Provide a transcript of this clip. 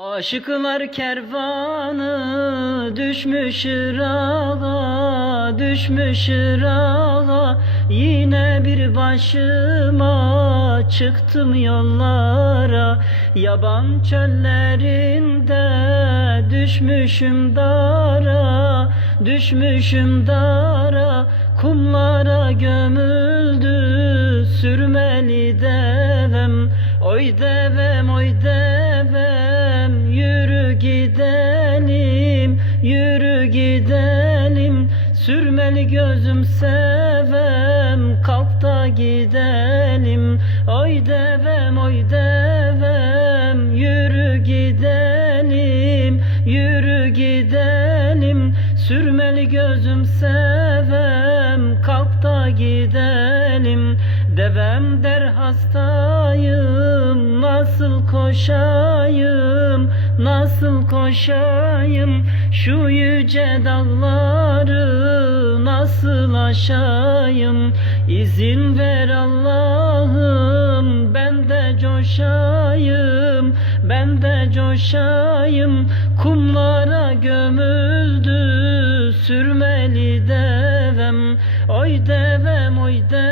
Aşıklar kervanı düşmüş Irak'a, düşmüş Irak'a Yine bir başıma çıktım yollara. Yaban çöllerinde düşmüşüm dara Düşmüşüm dara. Kumlara gömüldü sürmeli devem Oy devem oy devem Sürmeli gözüm sevem kalk da gidelim. Oy devem oy devem yürü gidelim yürü gidelim. Sürmeli gözüm sevem kalk da gidelim. Devem der hastayım nasıl koşayım nasıl koşayım? Şu yüce dağları nasıl aşayım İzin ver Allah'ım ben de coşayım ben de coşayım. Kumlara gömüldü sürmeli devem. Oy devem oy devem